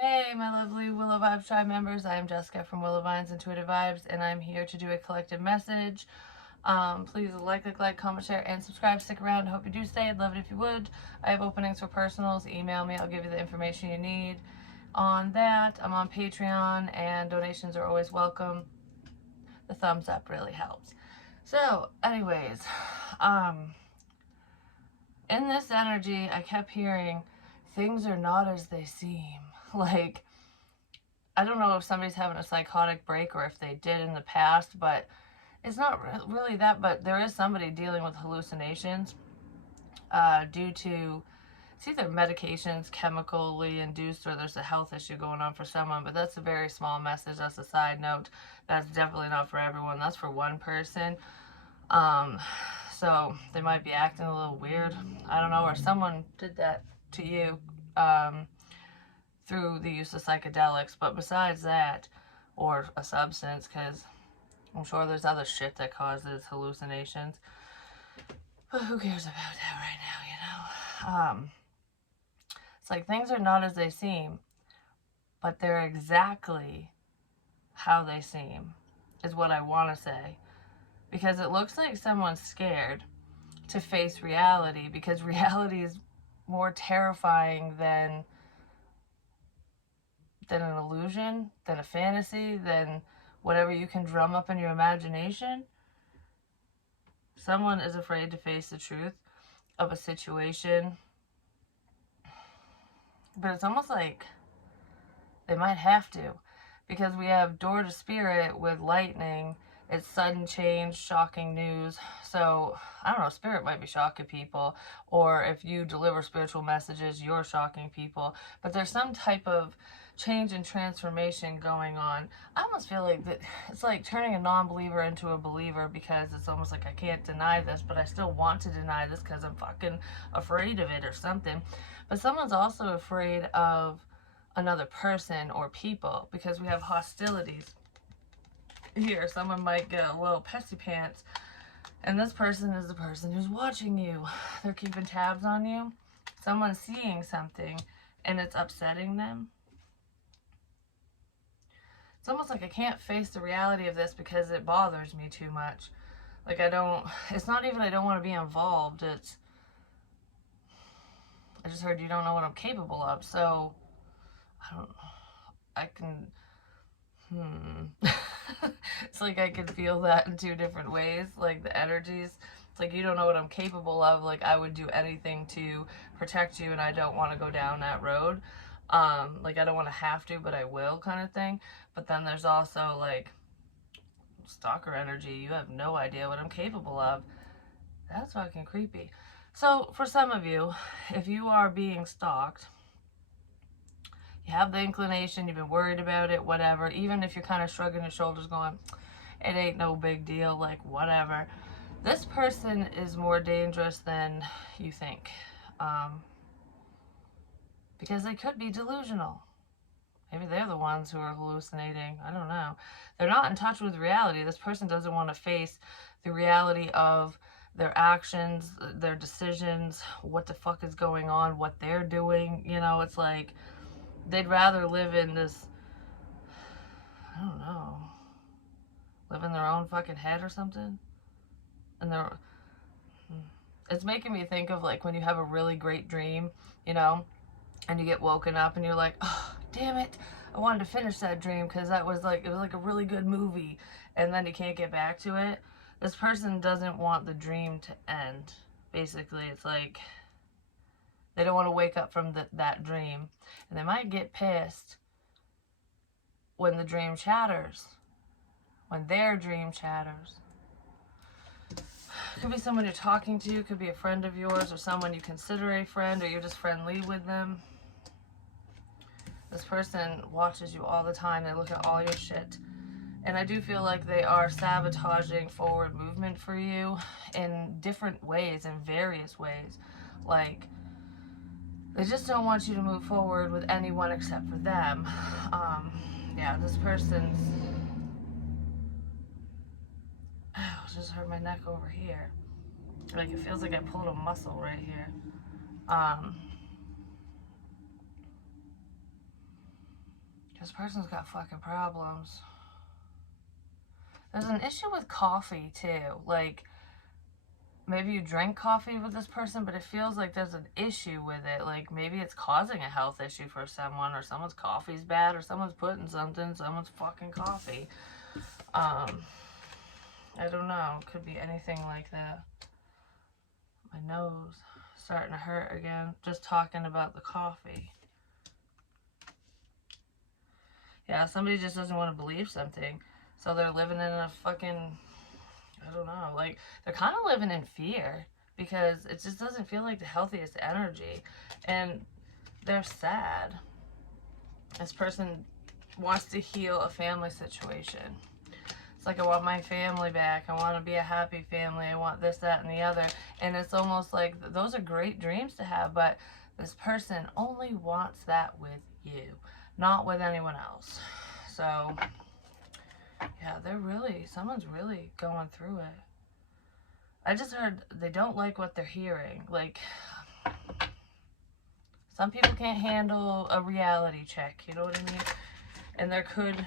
Hey, my lovely Willow Vibes Tribe members. I am Jessica from Willow Vines Intuitive Vibes, and I'm here to do a collective message. Please like, comment, share, and subscribe. Stick around. I hope you do stay. I'd love it if you would. I have openings for personals. Email me. I'll give you the information you need on that. I'm on Patreon, and donations are always welcome. The thumbs up really helps. So, anyways, in this energy, I kept hearing things are not as they seem. Like, I don't know if somebody's having a psychotic break or if they did in the past, but it's not really that. But there is somebody dealing with hallucinations due to it's either medications chemically induced or there's a health issue going on for someone. But that's a very small message. That's a side note. That's definitely not for everyone. That's for one person. Um, so they might be acting a little weird. I don't know, or someone did that to you. Through the use of psychedelics, but besides that, or a substance, because I'm sure there's other shit that causes hallucinations. But who cares about that right now, you know? It's like things are not as they seem, but they're exactly how they seem, is what I want to say. Because it looks like someone's scared to face reality, because reality is more terrifying than an illusion, than a fantasy, than whatever you can drum up in your imagination. Someone is afraid to face the truth of a situation, but it's almost like they might have to, because we have door to spirit with lightning. It's sudden change, shocking news. So I don't know, spirit might be shocking people, or if you deliver spiritual messages, you're shocking people. But there's some type of change and transformation going on. I almost feel like that it's like turning a non-believer into a believer, because it's almost like I can't deny this, but I still want to deny this because I'm fucking afraid of it or something. But someone's also afraid of another person or people, because we have hostilities here. Someone might get a little pessy pants, and this person is the person who's watching you. They're keeping tabs on you. Someone's seeing something and it's upsetting them. It's almost like I can't face the reality of this because it bothers me too much. Like, it's not even I don't want to be involved. I just heard you don't know what I'm capable of. So I can it's like I can feel that in two different ways, like the energies. It's like you don't know what I'm capable of. Like, I would do anything to protect you, and I don't want to go down that road. Like, I don't want to have to, but I will, kind of thing. But then there's also like stalker energy. You have no idea what I'm capable of. That's fucking creepy. So for some of you, if you are being stalked, you have the inclination, you've been worried about it, whatever, even if you're kind of shrugging your shoulders going, it ain't no big deal, like, whatever. This person is more dangerous than you think. Because they could be delusional. Maybe they're the ones who are hallucinating. I don't know. They're not in touch with reality. This person doesn't want to face the reality of their actions, their decisions, what the fuck is going on, what they're doing. You know, it's like they'd rather live in this, I don't know, live in their own fucking head or something. And it's making me think of like when you have a really great dream, you know, and you get woken up and you're like, oh, damn it, I wanted to finish that dream because it was like a really good movie, and then you can't get back to it. This person doesn't want the dream to end. Basically, it's like they don't want to wake up from that dream, and they might get pissed when the dream shatters, when their dream shatters. It could be someone you're talking to, could be a friend of yours, or someone you consider a friend, or you're just friendly with them. This person watches you all the time. They look at all your shit. And I do feel like they are sabotaging forward movement for you in different ways, in various ways. Like, they just don't want you to move forward with anyone except for them. Yeah, this person's... Oh, just hurt my neck over here. Like, it feels like I pulled a muscle right here. This person's got fucking problems. There's an issue with coffee, too. Like, maybe you drink coffee with this person, but it feels like there's an issue with it. Like, maybe it's causing a health issue for someone, or someone's coffee's bad, or someone's putting something in someone's fucking coffee. I don't know. Could be anything like that. My nose starting to hurt again, just talking about the coffee. Yeah, somebody just doesn't want to believe something, so they're living in a fucking, I don't know, like, they're kind of living in fear, because it just doesn't feel like the healthiest energy, and they're sad. This person wants to heal a family situation. It's like, I want my family back, I want to be a happy family, I want this, that, and the other, and it's almost like those are great dreams to have, but this person only wants that with you, not with anyone else. So, yeah, someone's really going through it. I just heard they don't like what they're hearing. Like, some people can't handle a reality check, you know what I mean? And there could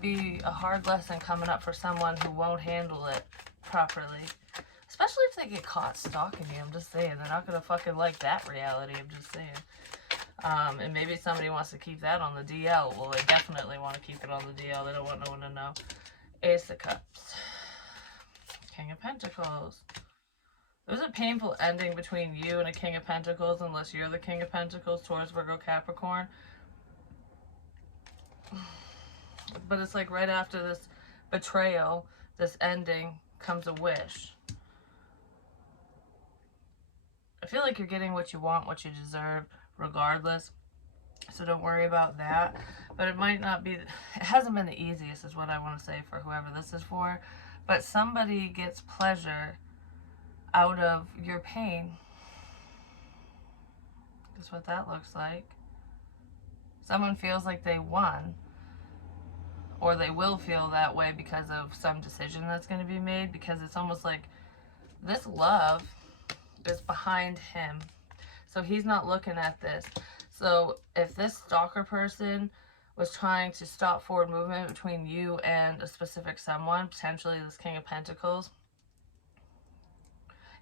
be a hard lesson coming up for someone who won't handle it properly. Especially if they get caught stalking you, I'm just saying. They're not going to fucking like that reality, I'm just saying. And maybe somebody wants to keep that on the DL. Well, they definitely want to keep it on the DL. They don't want no one to know. Ace of Cups. King of Pentacles. There's a painful ending between you and a King of Pentacles, unless you're the King of Pentacles, Taurus, Virgo, Capricorn. But it's like right after this betrayal, this ending, comes a wish. I feel like you're getting what you want, what you deserve, regardless. So don't worry about that. But it might not be, it hasn't been the easiest, is what I want to say for whoever this is for. But somebody gets pleasure out of your pain. That's what that looks like. Someone feels like they won, or they will feel that way because of some decision that's going to be made, because it's almost like this love is behind him. So he's not looking at this. So if this stalker person was trying to stop forward movement between you and a specific someone, potentially this King of Pentacles,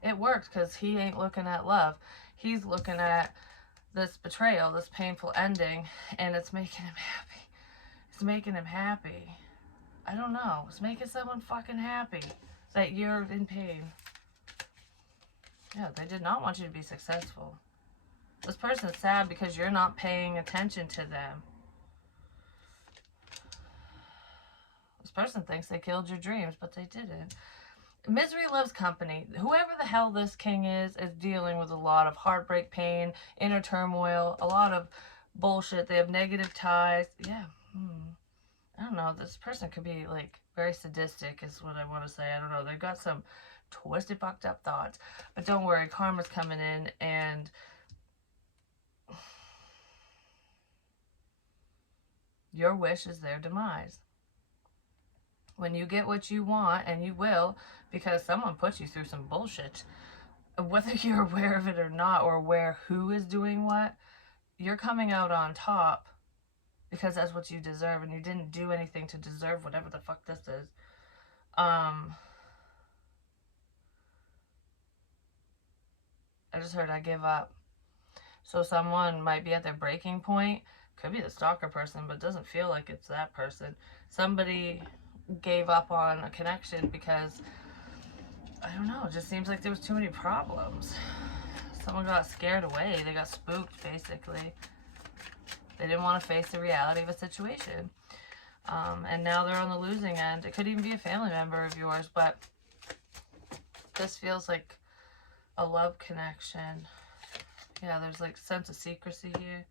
it worked because he ain't looking at love. He's looking at this betrayal, this painful ending, and it's making him happy. It's making him happy. I don't know. It's making someone fucking happy that you're in pain. Yeah, they did not want you to be successful. This person's sad because you're not paying attention to them. This person thinks they killed your dreams, but they didn't. Misery loves company. Whoever the hell this king is dealing with a lot of heartbreak, pain, inner turmoil, a lot of bullshit. They have negative ties. Yeah. I don't know. This person could be, like, very sadistic is what I want to say. I don't know. They've got some twisted, fucked up thoughts. But don't worry. Karma's coming in, and your wish is their demise. When you get what you want, and you will, because someone put you through some bullshit, whether you're aware of it or not, or aware who is doing what, you're coming out on top because that's what you deserve, and you didn't do anything to deserve whatever the fuck this is. I just heard I give up. So someone might be at their breaking point. Could be the stalker person, but it doesn't feel like it's that person. Somebody gave up on a connection because, I don't know, it just seems like there was too many problems. Someone got scared away. They got spooked, basically. They didn't want to face the reality of a situation. And now they're on the losing end. It could even be a family member of yours, but this feels like a love connection. Yeah, there's like a sense of secrecy here.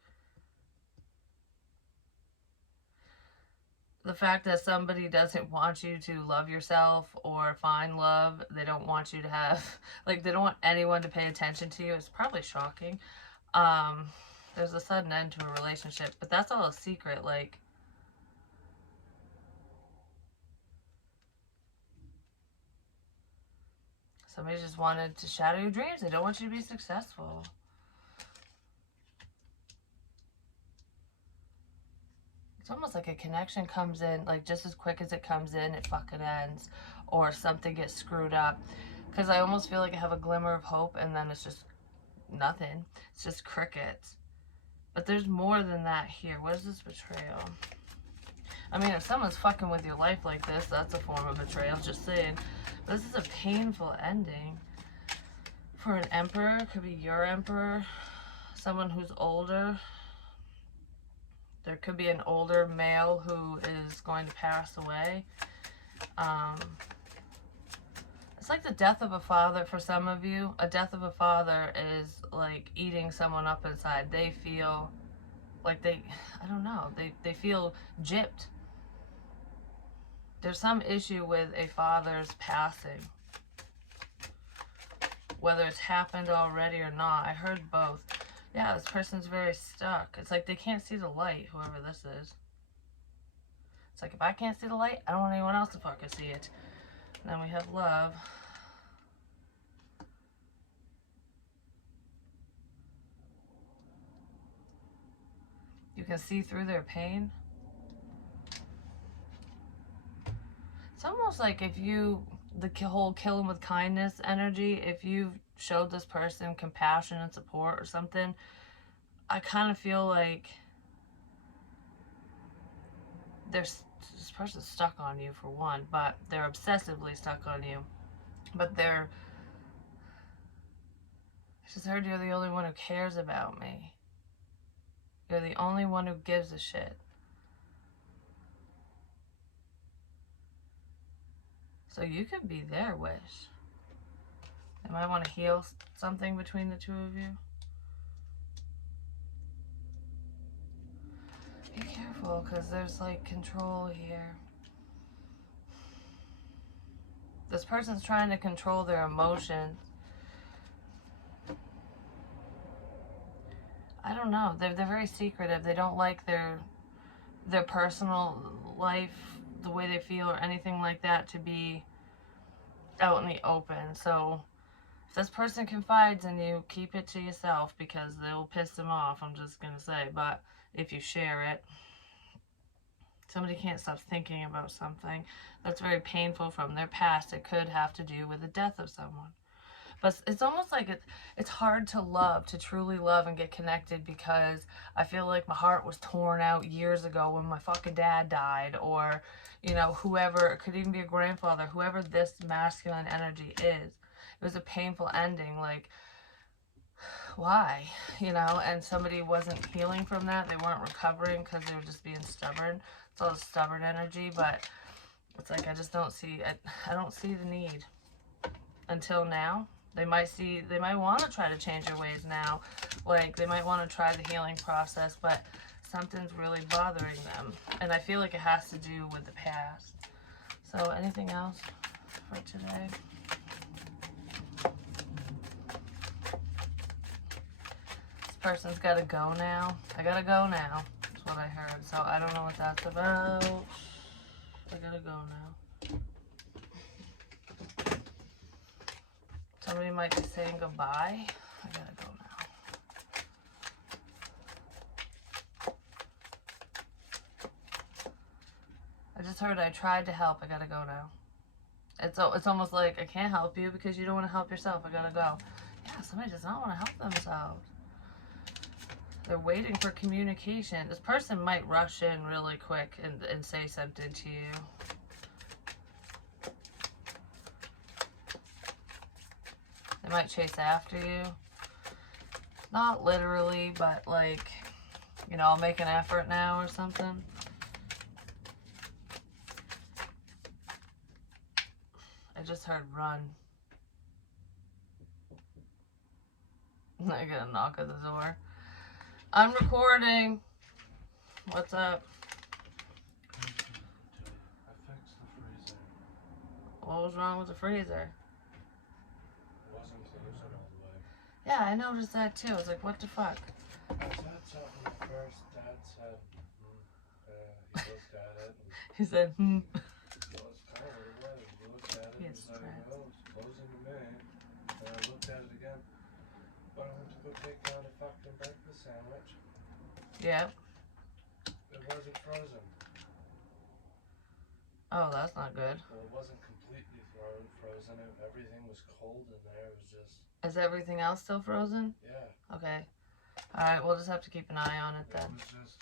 The fact that somebody doesn't want you to love yourself or find love, they don't want you to have, like, they don't want anyone to pay attention to you, it's probably shocking. There's a sudden end to a relationship, but that's all a secret, like, somebody just wanted to shatter your dreams. They don't want you to be successful. It's almost like a connection comes in, like just as quick as it comes in, it fucking ends. Or something gets screwed up. Because I almost feel like I have a glimmer of hope and then it's just nothing. It's just crickets. But there's more than that here. What is this betrayal? I mean, if someone's fucking with your life like this, that's a form of betrayal, just saying. But this is a painful ending. For an emperor, it could be your emperor, someone who's older. There could be an older male who is going to pass away. It's like the death of a father for some of you. A death of a father is like eating someone up inside. They feel like I don't know, they feel gypped. There's some issue with a father's passing. Whether it's happened already or not. I heard both. Yeah, this person's very stuck. It's like they can't see the light, whoever this is. It's like, if I can't see the light, I don't want anyone else to fucking see it. And then we have love. You can see through their pain. It's almost like if you, the whole kill them with kindness energy, if you've showed this person compassion and support or something, I kind of feel like this person's stuck on you for one, but they're obsessively stuck on you. But I just heard you're the only one who cares about me. You're the only one who gives a shit. So you could be their wish. They might want to heal something between the two of you. Be careful, because there's like control here. This person's trying to control their emotions. I don't know. They're very secretive. They don't like their personal life, the way they feel or anything like that, to be out in the open. So if this person confides in you, keep it to yourself, because they'll piss them off, I'm just going to say. But if you share it, somebody can't stop thinking about something that's very painful from their past. It could have to do with the death of someone. But it's almost like it's hard to love, to truly love and get connected, because I feel like my heart was torn out years ago when my fucking dad died, or, you know, whoever, it could even be a grandfather, whoever this masculine energy is. It was a painful ending, like, why? You know, and somebody wasn't healing from that. They weren't recovering because they were just being stubborn. It's all stubborn energy, but it's like I just don't see, I don't see the need until now. They might want to try to change their ways now. Like, they might want to try the healing process, but something's really bothering them. And I feel like it has to do with the past. So, anything else for today? This person's got to go now. I got to go now. That's what I heard. So, I don't know what that's about. I got to go now. Somebody might be saying goodbye. I gotta go now. I just heard I tried to help. I gotta go now. It's almost like I can't help you because you don't want to help yourself. I gotta go. Yeah, somebody does not want to help themselves. They're waiting for communication. This person might rush in really quick and say something to you. They might chase after you. Not literally, but like, you know, I'll make an effort now or something. I just heard run. I get a knock at the door. I'm recording. What's up? I fixed the freezer. What was wrong with the freezer? It wasn't closing all the way. Yeah, I noticed that too. I was like, what the fuck? I said something at first. Dad said, he looked at it. And He said, well, it's kind of what it was. He looked at it and Yes, said, right. well, it's closing to me. And I looked at it again. But I went to go take down a fucking breakfast sandwich. Yep. It It wasn't frozen. Oh, that's not good. Well, it wasn't completely frozen. Everything was cold in there. It was just. Is everything else still frozen? Yeah. Okay. Alright, we'll just have to keep an eye on it then.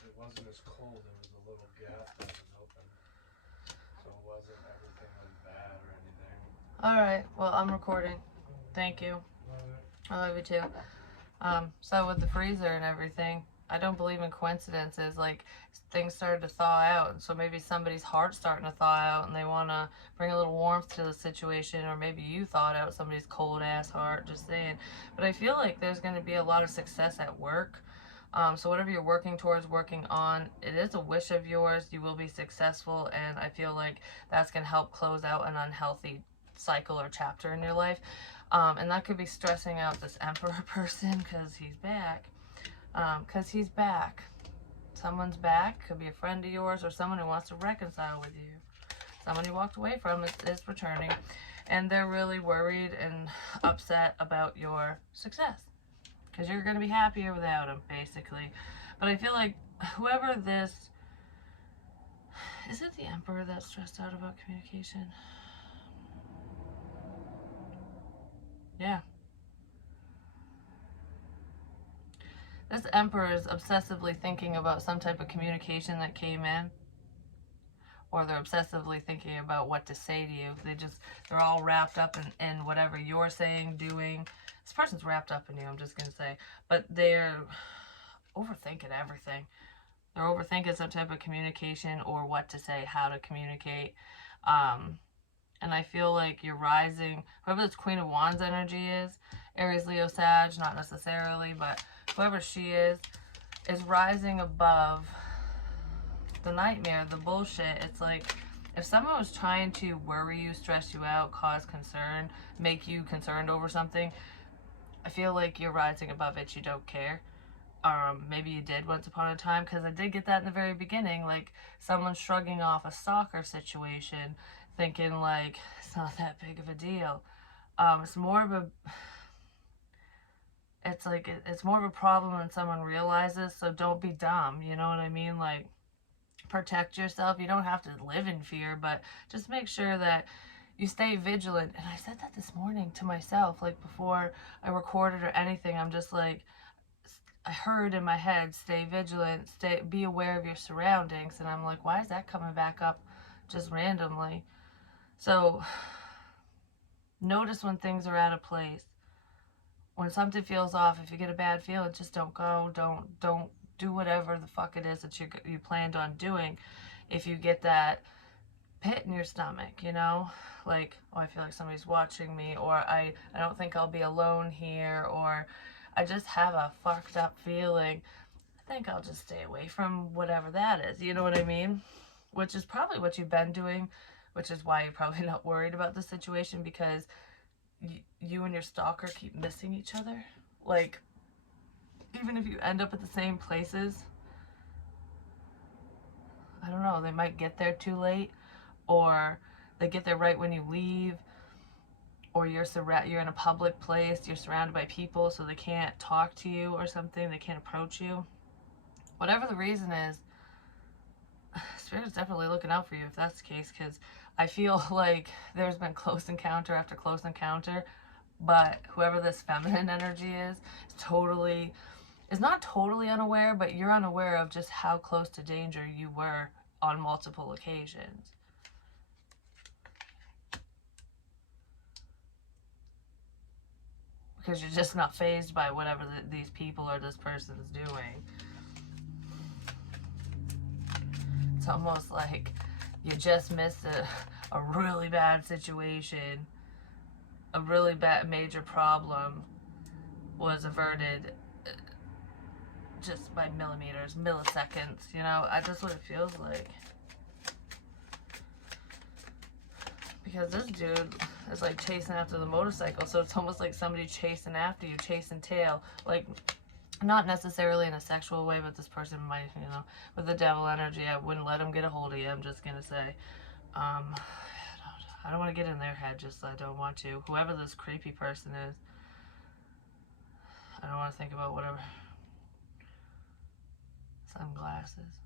It wasn't as cold. There was a little gap that was open. So it wasn't, everything was bad or anything. Alright, well, I'm recording. Thank you. I love you too. So with the freezer and everything, I don't believe in coincidences. Like, things started to thaw out, and so maybe somebody's heart's starting to thaw out and they want to bring a little warmth to the situation, or maybe you thawed out somebody's cold ass heart, just saying. But I feel like there's going to be a lot of success at work. So whatever you're working towards, working on, it is a wish of yours. You will be successful, and I feel like that's going to help close out an unhealthy cycle or chapter in your life. And that could be stressing out this emperor person because he's back. He's back. Someone's back. Could be a friend of yours or someone who wants to reconcile with you. Someone you walked away from is returning. And they're really worried and upset about your success. Because you're going to be happier without him, basically. But I feel like whoever this... Is it the emperor that's stressed out about communication? Yeah. This emperor is obsessively thinking about some type of communication that came in. Or they're obsessively thinking about what to say to you. They're all wrapped up in whatever you're saying, doing. This person's wrapped up in you, I'm just going to say. But they're overthinking everything. They're overthinking some type of communication or what to say, how to communicate. And I feel like you're rising, whoever this Queen of Wands energy is, Aries, Leo, Sag, not necessarily, but whoever she is rising above the nightmare, the bullshit. It's like, if someone was trying to worry you, stress you out, cause concern, make you concerned over something, I feel like you're rising above it. You don't care. Maybe you did once upon a time, because I did get that in the very beginning, like someone shrugging off a soccer situation, thinking like it's not that big of a deal. It's more of a it's more of a problem than someone realizes. So don't be dumb, you know what I mean? Like, protect yourself. You don't have to live in fear, but just make sure that you stay vigilant. And I said that this morning to myself, like before I recorded or anything. I'm just like, I heard in my head, stay vigilant, be aware of your surroundings. And I'm like, why is that coming back up just randomly? So notice when things are out of place. When something feels off, if you get a bad feeling, just don't go. Don't do whatever the fuck it is that you planned on doing. If you get that pit in your stomach, you know, like, oh, I feel like somebody's watching me, or I don't think I'll be alone here, or I just have a fucked up feeling, I think I'll just stay away from whatever that is, you know what I mean? Which is probably what you've been doing, which is why you're probably not worried about the situation, because you and your stalker keep missing each other. Like, even if you end up at the same places, I don't know, they might get there too late, or they get there right when you leave, or you're in a public place, you're surrounded by people, so they can't talk to you or something, they can't approach you. Whatever the reason is, Spirit's definitely looking out for you if that's the case, because I feel like there's been close encounter after close encounter, but whoever this feminine energy is not totally unaware, but you're unaware of just how close to danger you were on multiple occasions. Because you're just not fazed by whatever these people or this person's doing. It's almost like you just missed a really bad situation. A really bad major problem was averted just by millimeters, milliseconds, you know? That's what it feels like. Because this dude is like chasing after the motorcycle, so it's almost like somebody chasing after you, chasing tail. Like, not necessarily in a sexual way, but this person might, you know, with the devil energy, I wouldn't let him get a hold of you, I'm just gonna say. I don't want to get in their head, just I don't want to. Whoever this creepy person is, I don't want to think about whatever. Sunglasses.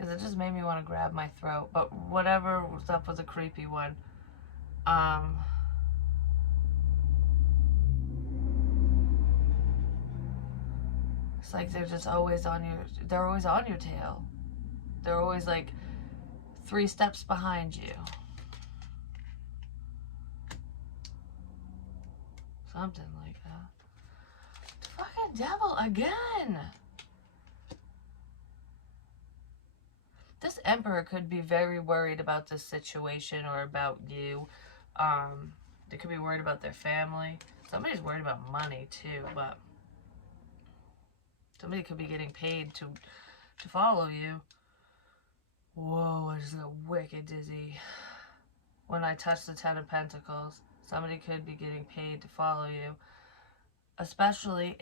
because it just made me want to grab my throat. But whatever was up with the creepy one. It's like they're just always on your. They're always on your tail. They're always like 3 steps behind you. Something like that. Fucking devil again. This emperor could be very worried about this situation or about you. They could be worried about their family. Somebody's worried about money too, but somebody could be getting paid to follow you. Whoa, I just got wicked dizzy. When I touch the 10 of Pentacles, somebody could be getting paid to follow you. Especially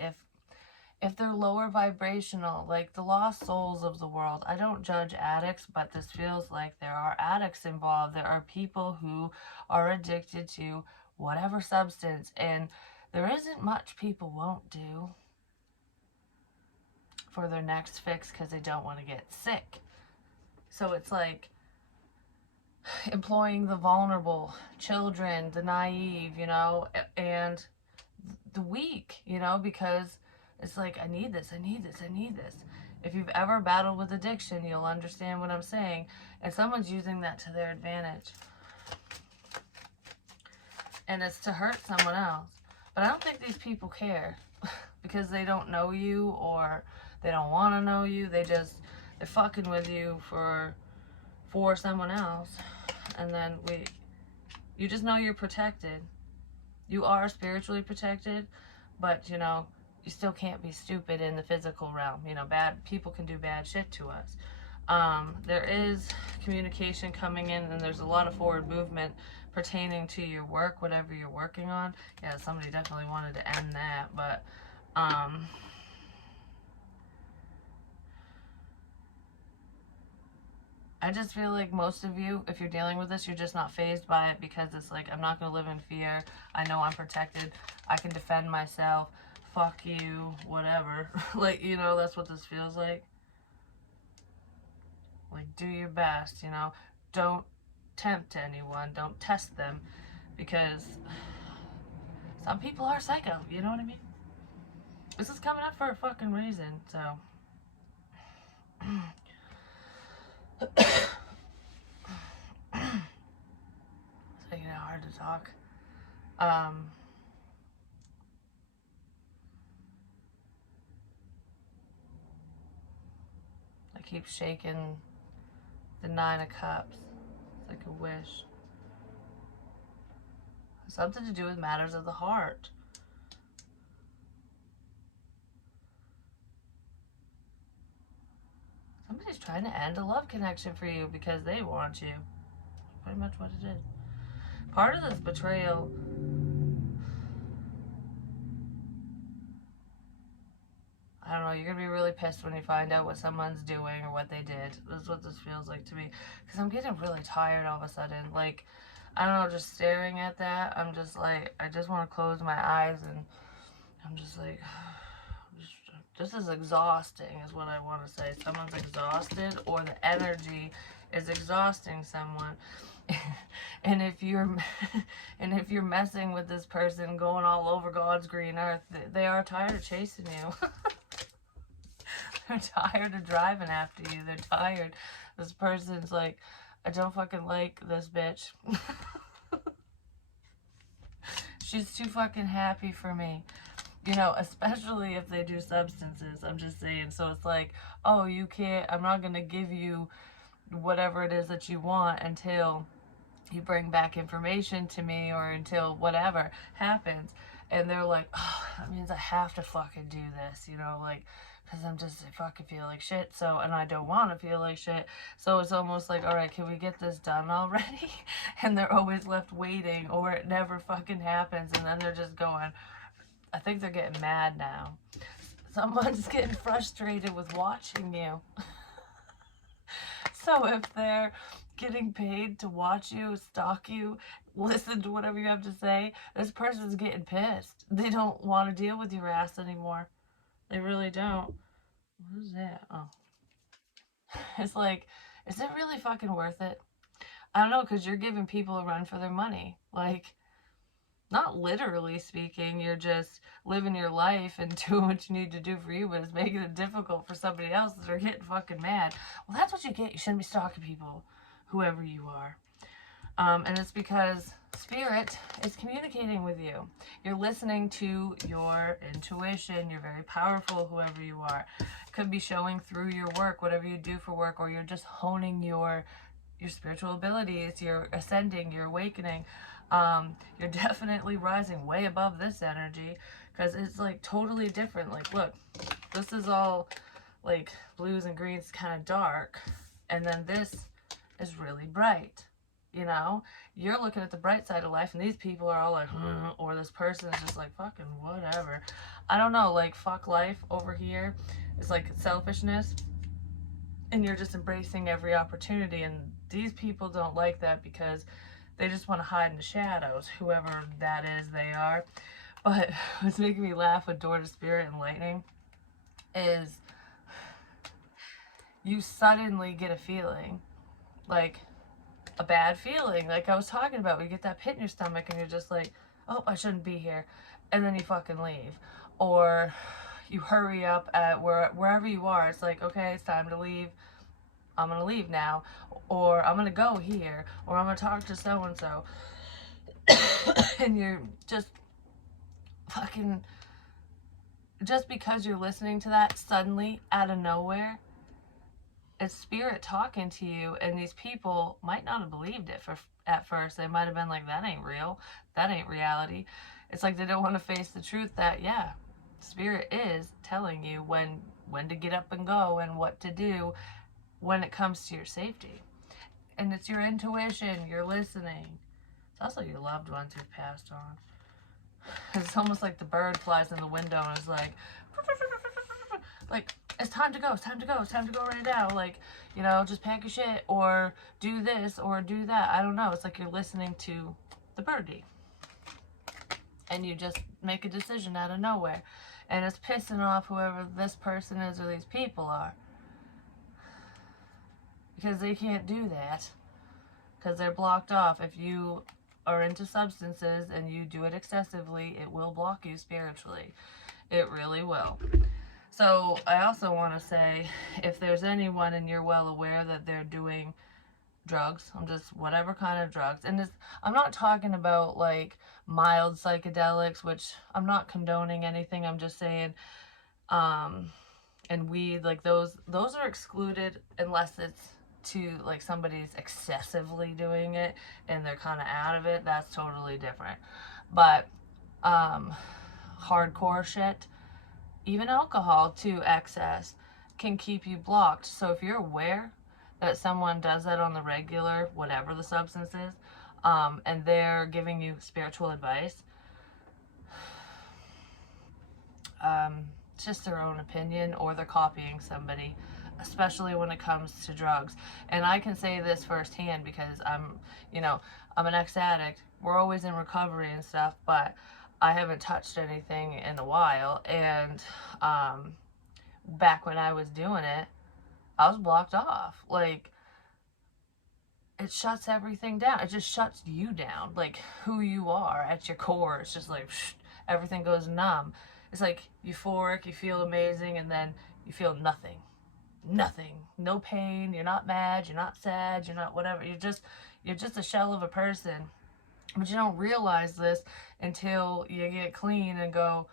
if they're lower vibrational, like the lost souls of the world. I don't judge addicts, but this feels like there are addicts involved. There are people who are addicted to whatever substance, and there isn't much people won't do for their next fix because they don't want to get sick. So it's like employing the vulnerable, children, the naive, and the weak, because it's like, I need this, I need this, I need this. If you've ever battled with addiction, you'll understand what I'm saying. And someone's using that to their advantage. And it's to hurt someone else. But I don't think these people care because they don't know you or they don't want to know you. They're fucking with you for someone else. And then you just know you're protected. You are spiritually protected, but you still can't be stupid in the physical realm. Bad people can do bad shit to us. There is communication coming in, and there's a lot of forward movement pertaining to your work, whatever you're working on. Yeah, somebody definitely wanted to end that, but I just feel like most of you, if you're dealing with this, you're just not fazed by it because it's like, I'm not going to live in fear. I know I'm protected. I can defend myself. Fuck you, whatever. Like, that's what this feels like. Like, do your best, Don't tempt anyone. Don't test them because some people are psycho, you know what I mean? This is coming up for a fucking reason, so. It's making it hard to talk. I keep shaking the 9 of Cups. It's like a wish. Something to do with matters of the heart. Somebody's trying to end a love connection for you because they want you. Pretty much what it is. Part of this betrayal, I don't know, you're going to be really pissed when you find out what someone's doing or what they did. This is what this feels like to me. Because I'm getting really tired all of a sudden. Like, I don't know, just staring at that, I'm just like, I just want to close my eyes and I'm just like, this is exhausting is what I want to say. Someone's exhausted or the energy is exhausting someone. and if you're messing with this person going all over God's green earth, they are tired of chasing you. They're tired of driving after you. They're tired. This person's like, I don't fucking like this bitch. She's too fucking happy for me. Especially if they do substances, I'm just saying. So it's like, oh, you can't, I'm not going to give you whatever it is that you want until you bring back information to me or until whatever happens. And they're like, oh, that means I have to fucking do this, like, because I fucking feel like shit. So, and I don't want to feel like shit. So it's almost like, all right, can we get this done already? And they're always left waiting, or it never fucking happens. And then they're just going, I think they're getting mad now. Someone's getting frustrated with watching you. So if they're getting paid to watch you, stalk you, listen to whatever you have to say, this person's getting pissed. They don't want to deal with your ass anymore. They really don't. What is that? Oh. It's like, is it really fucking worth it? I don't know, because you're giving people a run for their money. Like, not literally speaking, you're just living your life and doing what you need to do for you, but it's making it difficult for somebody else that are getting fucking mad. Well, that's what you get. You shouldn't be stalking people, whoever you are. And it's because spirit is communicating with you. You're listening to your intuition. You're very powerful, whoever you are. It could be showing through your work, whatever you do for work, or you're just honing your spiritual abilities. You're ascending. You're awakening. You're definitely rising way above this energy because it's like totally different. Like, look, this is all like blues and greens, kind of dark, and then this is really bright. You know, you're looking at the bright side of life, and these people are all like, or this person is just like, fucking whatever. I don't know, like, fuck life over here is like selfishness, and you're just embracing every opportunity. And these people don't like that because they just want to hide in the shadows, whoever that is they are. But what's making me laugh with Door to Spirit and Lightning is you suddenly get a feeling like a bad feeling, like I was talking about. You get that pit in your stomach and you're just like, oh, I shouldn't be here. And then you fucking leave. Or you hurry up at wherever you are. It's like, okay, it's time to leave. I'm going to leave now. Or I'm going to go here. Or I'm going to talk to so and so. And you're just fucking, just because you're listening to that suddenly out of nowhere, it's spirit talking to you, and these people might not have believed it for at first. They might have been like, that ain't real, that ain't reality. It's like they don't want to face the truth that, yeah, spirit is telling you when to get up and go and what to do when it comes to your safety. And it's your intuition, you're listening. It's also your loved ones who've passed on. It's almost like the bird flies in the window and is like, it's time to go, it's time to go, it's time to go right now. Like, you know, just pack your shit or do this or do that. I don't know. It's like you're listening to the birdie. And you just make a decision out of nowhere. And it's pissing off whoever this person is or these people are. Because they can't do that. Because they're blocked off. If you are into substances and you do it excessively, it will block you spiritually. It really will. So I also want to say, if there's anyone and you're well aware that they're doing drugs, I'm just whatever kind of drugs, and I'm not talking about like mild psychedelics, which I'm not condoning anything. I'm just saying, and weed, like those are excluded unless it's to like somebody's excessively doing it and they're kind of out of it. That's totally different. But hardcore shit, even alcohol to excess, can keep you blocked. So if you're aware that someone does that on the regular, whatever the substance is, and they're giving you spiritual advice, it's just their own opinion or they're copying somebody, especially when it comes to drugs. And I can say this firsthand because I'm an ex-addict. We're always in recovery and stuff, but I haven't touched anything in a while. And back when I was doing it, I was blocked off. Like, it shuts everything down. It just shuts you down. Like, who you are at your core. It's just like, everything goes numb. It's like euphoric, you feel amazing, and then you feel nothing. Nothing. No pain. You're not mad. You're not sad. You're not whatever. You're just a shell of a person. But you don't realize this until you get clean and go,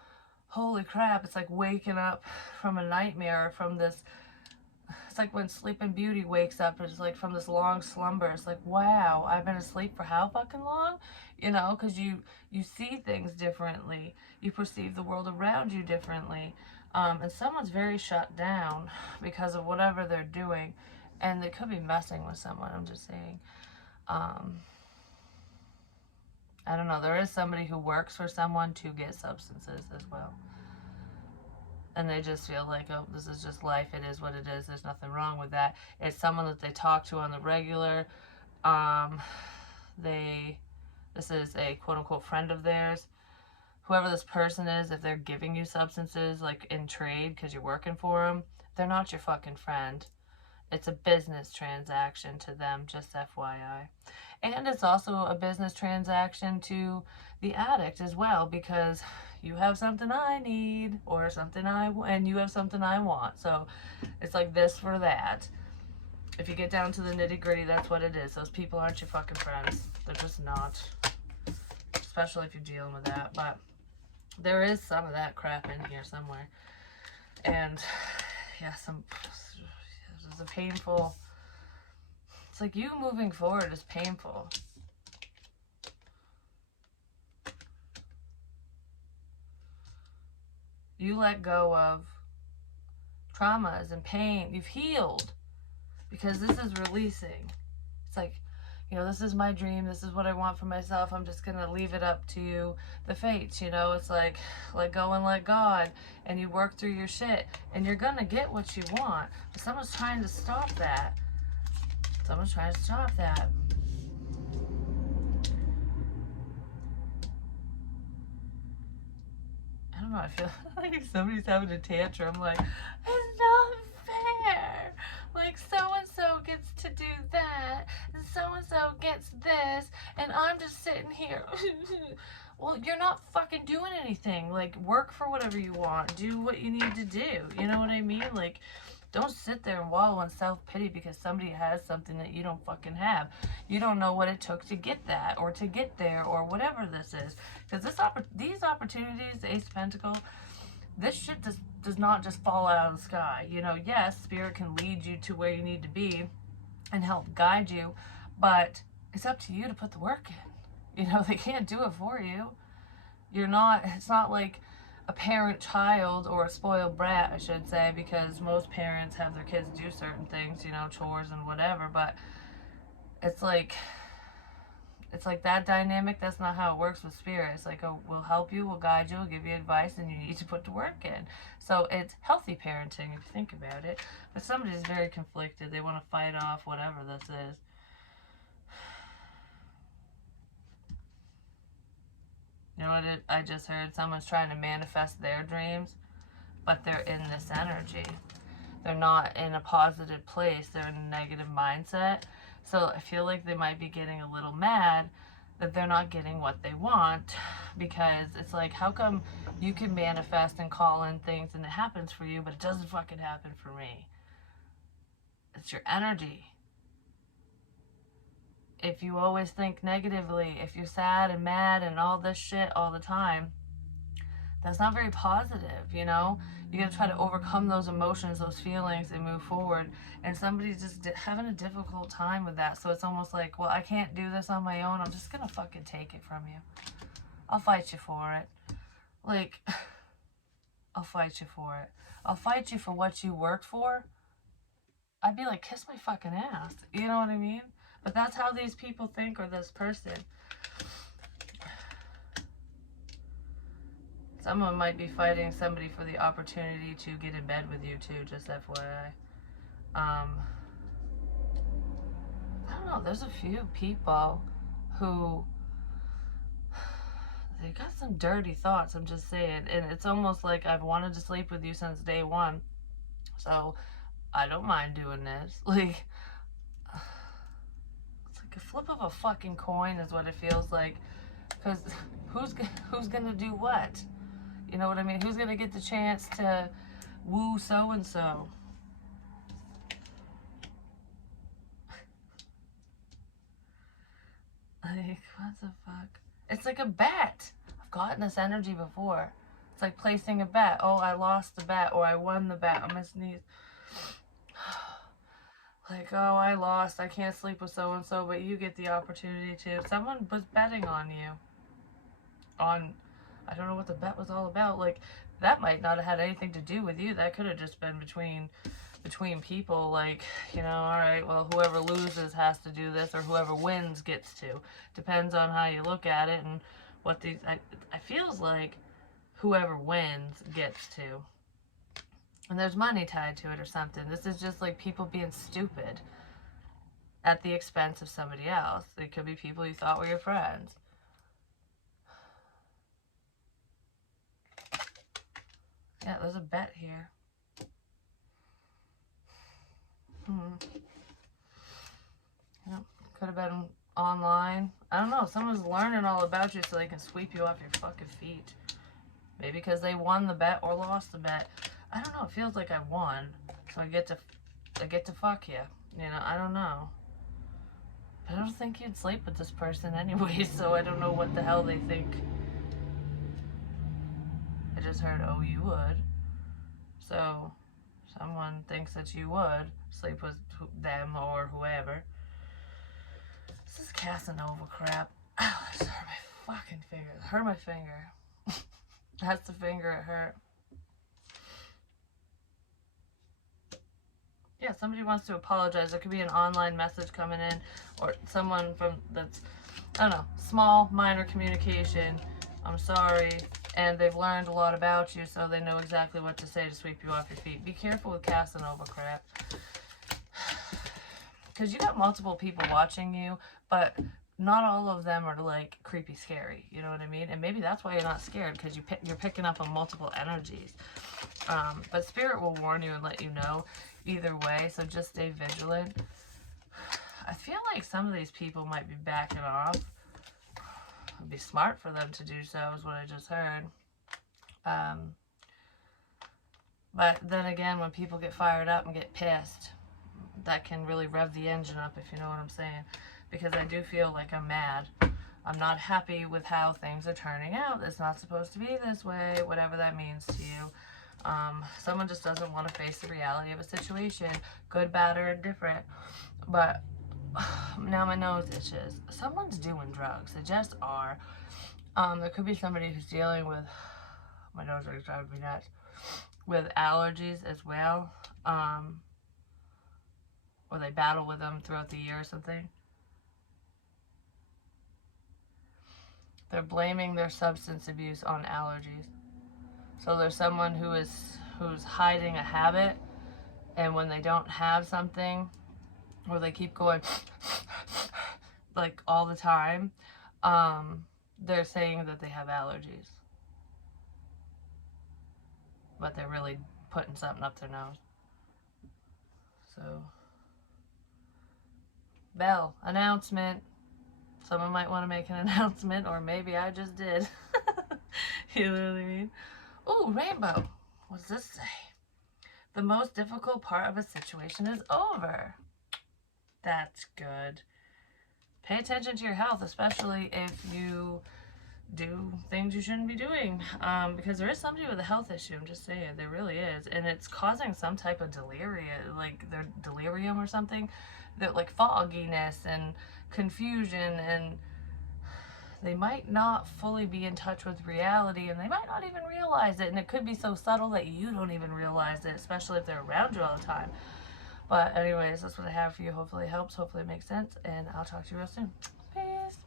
holy crap, it's like waking up from a nightmare, from this. It's like when Sleeping Beauty wakes up, it's like from this long slumber. It's like, wow, I've been asleep for how fucking long? You know, because you see things differently. You perceive the world around you differently. And someone's very shut down because of whatever they're doing. And they could be messing with someone, I'm just saying. Um, I don't know. There is somebody who works for someone to get substances as well. And they just feel like, oh, this is just life. It is what it is. There's nothing wrong with that. It's someone that they talk to on the regular. Um, they, this is a quote unquote friend of theirs. Whoever this person is, if they're giving you substances like in trade because you're working for them, they're not your fucking friend. It's a business transaction to them, just FYI. And it's also a business transaction to the addict as well, because you have something I need, or something and you have something I want. So it's like this for that. If you get down to the nitty gritty, that's what it is. Those people aren't your fucking friends. They're just not. Especially if you're dealing with that. But there is some of that crap in here somewhere. And yeah, there's a painful. It's like you moving forward is painful. You let go of traumas and pain. You've healed because this is releasing. It's like, this is my dream. This is what I want for myself. I'm just going to leave it up to the fates. It's like, let go and let God. And you work through your shit. And you're going to get what you want. But someone's trying to stop that. Someone's trying to stop that. I don't know. I feel like somebody's having a tantrum. Like, it's not fair. Like, so-and-so gets to do that, and so-and-so gets this, and I'm just sitting here. Well, you're not fucking doing anything. Like, work for whatever you want. Do what you need to do. You know what I mean? Like, don't sit there and wallow in self-pity because somebody has something that you don't fucking have. You don't know what it took to get that, or to get there, or whatever this is. Because these opportunities, the Ace of Pentacles, this shit does not just fall out of the sky. Yes, Spirit can lead you to where you need to be and help guide you, but it's up to you to put the work in. They can't do it for you. It's not like a parent-child or a spoiled brat, I should say, because most parents have their kids do certain things, chores and whatever, but it's like that dynamic. That's not how it works with Spirit. It's like, we'll help you, we'll guide you, we'll give you advice, and you need to put the work in. So it's healthy parenting if you think about it. But somebody's very conflicted. They want to fight off whatever this is. You know what I just heard? Someone's trying to manifest their dreams, but they're in this energy. They're not in a positive place. They're in a negative mindset. So I feel like they might be getting a little mad that they're not getting what they want, because it's like, how come you can manifest and call in things and it happens for you, but it doesn't fucking happen for me? It's your energy. If you always think negatively, if you're sad and mad and all this shit all the time, that's not very positive. You gotta try to overcome those emotions, those feelings, and move forward. And somebody's just having a difficult time with that. So it's almost like, well, I can't do this on my own. I'm just gonna fucking take it from you. I'll fight you for it. Like, I'll fight you for it. I'll fight you for what you worked for. I'd be like, kiss my fucking ass. You know what I mean? But that's how these people think, or this person. Someone might be fighting somebody for the opportunity to get in bed with you too, just FYI. I don't know, there's a few people who, they got some dirty thoughts, I'm just saying. And it's almost like I've wanted to sleep with you since day one. So I don't mind doing this. Like, it's like a flip of a fucking coin is what it feels like. Because who's gonna do what? You know what I mean? Who's gonna get the chance to woo so-and-so? Like, what the fuck? It's like a bet. I've gotten this energy before. It's like placing a bet. Oh, I lost the bet, or I won the bet. I'm gonna sneeze. Like, oh, I lost. I can't sleep with so-and-so, but you get the opportunity to. Someone was betting on you. I don't know what the bet was all about. Like, that might not have had anything to do with you. That could have just been between people. Like, all right, well, whoever loses has to do this, or whoever wins gets to. Depends on how you look at it and what these. I feels like whoever wins gets to. And there's money tied to it or something. This is just like people being stupid at the expense of somebody else. It could be people you thought were your friends. Yeah, there's a bet here. Yeah, could have been online. I don't know. Someone's learning all about you so they can sweep you off your fucking feet. Maybe because they won the bet or lost the bet. I don't know. It feels like I won, so I get to fuck you. You know, I don't know. I don't think you'd sleep with this person anyway, so I don't know what the hell they think. I just heard, oh, you would. So, someone thinks that you would sleep with them or whoever. This is Casanova crap. Ow, this hurt my fucking finger. It hurt my finger. That's the finger it hurt. Yeah, somebody wants to apologize. There could be an online message coming in, or someone from that's, I don't know, small, minor communication. I'm sorry. And they've learned a lot about you, so they know exactly what to say to sweep you off your feet. Be careful with Casanova crap. Because you got multiple people watching you, but not all of them are like creepy scary. You know what I mean? And maybe that's why you're not scared, because you're picking up on multiple energies. But Spirit will warn you and let you know either way, so just stay vigilant. I feel like some of these people might be backing off. It'd be smart for them to do so, is what I just heard. But then again, when people get fired up and get pissed, that can really rev the engine up, if you know what I'm saying. Because I do feel like I'm mad. I'm not happy with how things are turning out. It's not supposed to be this way, whatever that means to you. Someone just doesn't want to face the reality of a situation, good, bad, or indifferent. But now my nose itches. Someone's doing drugs. They just are. There could be somebody who's dealing with, my nose is driving me nuts, with allergies as well. Or they battle with them throughout the year or something. They're blaming their substance abuse on allergies. So there's someone who's hiding a habit, and when they don't have something, or they keep going like all the time, they're saying that they have allergies, but they're really putting something up their nose. So, bell announcement. Someone might want to make an announcement, or maybe I just did. You know what I mean? Ooh, rainbow. What does this say? The most difficult part of a situation is over. That's good. Pay attention to your health, especially if you do things you shouldn't be doing. Because there is somebody with a health issue, I'm just saying, there really is. And it's causing some type of delirium, like their delirium or something. That like fogginess and confusion, and they might not fully be in touch with reality, and they might not even realize it. And it could be so subtle that you don't even realize it, especially if they're around you all the time. But anyways, that's what I have for you. Hopefully it helps. Hopefully it makes sense. And I'll talk to you real soon. Peace.